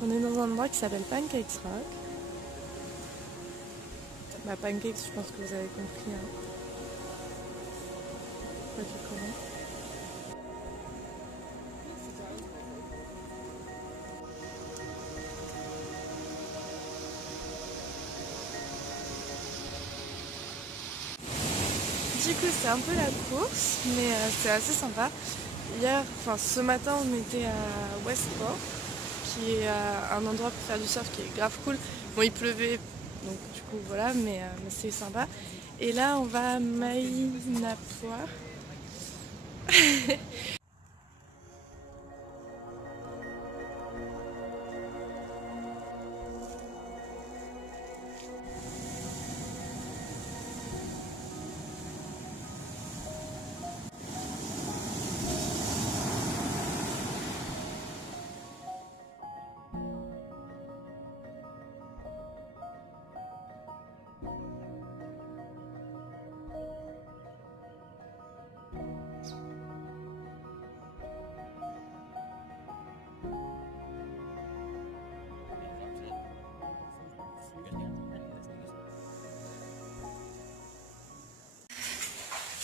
On est dans un endroit qui s'appelle Pancakes Rock. Bah Pancakes, je pense que vous avez compris. Hein. Pas du comment. Du coup c'est un peu la course, mais c'est assez sympa. Hier, enfin ce matin on était à Westport, qui est un endroit pour faire du surf qui est grave cool. Bon il pleuvait, donc du coup voilà, mais c'est sympa. Et là on va à Mainapua.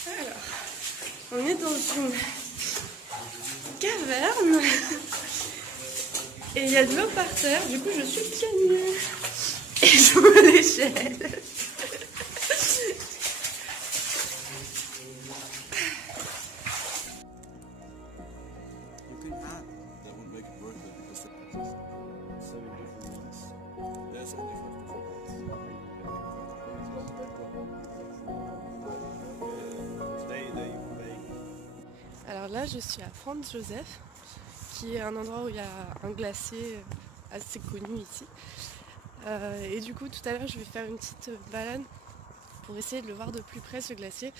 Alors, on est dans une caverne et il y a de l'eau par terre, du coup je suis pieds nus et je vois l'échelle. Alors là je suis à Franz Josef, qui est un endroit où il y a un glacier assez connu ici. Et du coup tout à l'heure je vais faire une petite balade pour essayer de le voir de plus près ce glacier.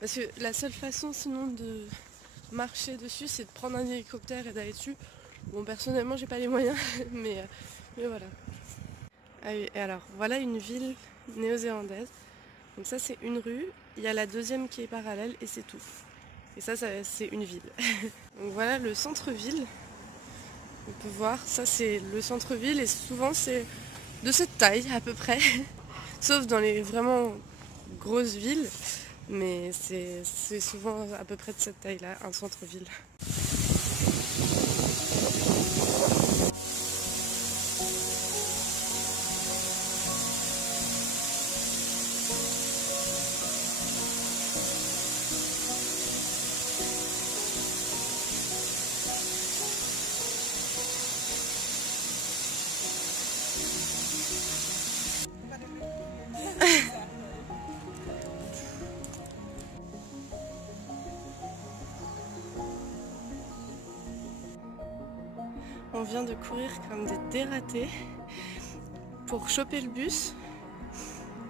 Parce que la seule façon sinon de marcher dessus c'est de prendre un hélicoptère et d'aller dessus. Bon personnellement j'ai pas les moyens mais voilà. Ah oui, et alors voilà une ville néo-zélandaise. Donc ça c'est une rue, il y a la deuxième qui est parallèle et c'est tout. Et ça c'est une ville. Donc voilà le centre-ville. On peut voir, ça c'est le centre-ville et souvent c'est de cette taille à peu près. Sauf dans les vraiment grosses villes. Mais c'est souvent à peu près de cette taille-là, un centre-ville. On vient de courir comme des dératés pour choper le bus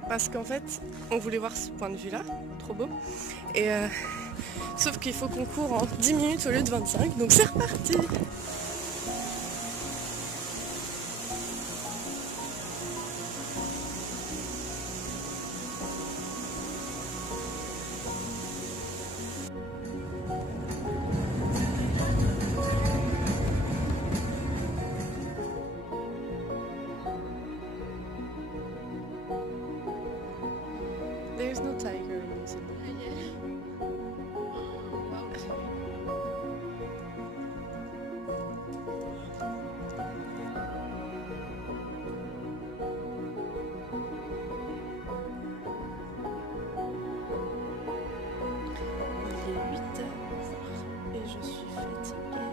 parce qu'en fait on voulait voir ce point de vue là, trop beau, et sauf qu'il faut qu'on court en 10 minutes au lieu de 25, donc c'est reparti. There's no tiger in this. Il est 8 heures et je suis fatiguée.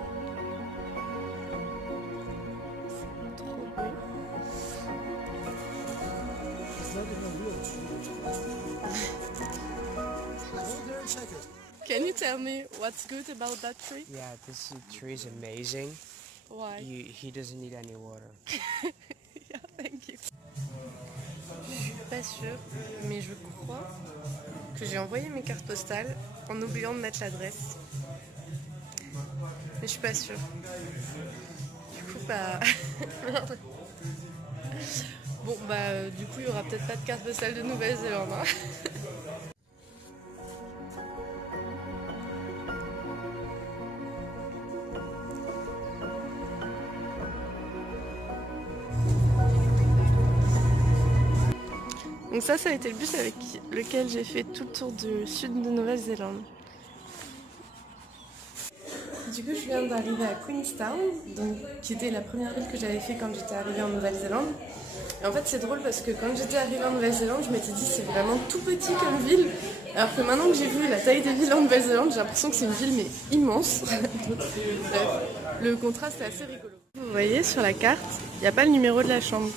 C'est trop beau. Can you tell me what's good about that tree? Yeah, this tree is amazing. Why? He doesn't need any water. Yeah, thank you. Je suis pas sûre, mais je crois que j'ai envoyé mes cartes postales en oubliant de mettre l'adresse. Mais je suis pas sûre. Du coup, bah... Bon, bah, du coup, il y aura peut-être pas de carte postale de Nouvelle-Zélande. Hein. Donc ça a été le bus avec lequel j'ai fait tout le tour du sud de Nouvelle-Zélande. Du coup, je viens d'arriver à Queenstown, donc, qui était la première ville que j'avais fait quand j'étais arrivée en Nouvelle-Zélande. Et en fait, c'est drôle parce que quand j'étais arrivée en Nouvelle-Zélande, je m'étais dit c'est vraiment tout petit comme ville. Alors que maintenant que j'ai vu la taille des villes en Nouvelle-Zélande, j'ai l'impression que c'est une ville mais immense. Donc, bref, le contraste est assez rigolo. Vous voyez sur la carte, il n'y a pas le numéro de la chambre.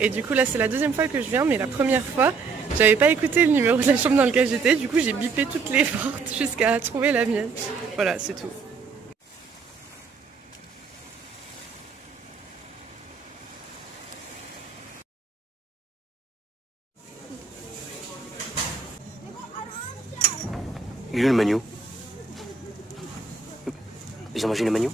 Et du coup là c'est la deuxième fois que je viens, mais la première fois j'avais pas écouté le numéro de la chambre dans lequel j'étais. Du coup j'ai bipé toutes les portes jusqu'à trouver la mienne. Voilà, c'est tout. Il est où le magnou? Ils ont mangé le magnou?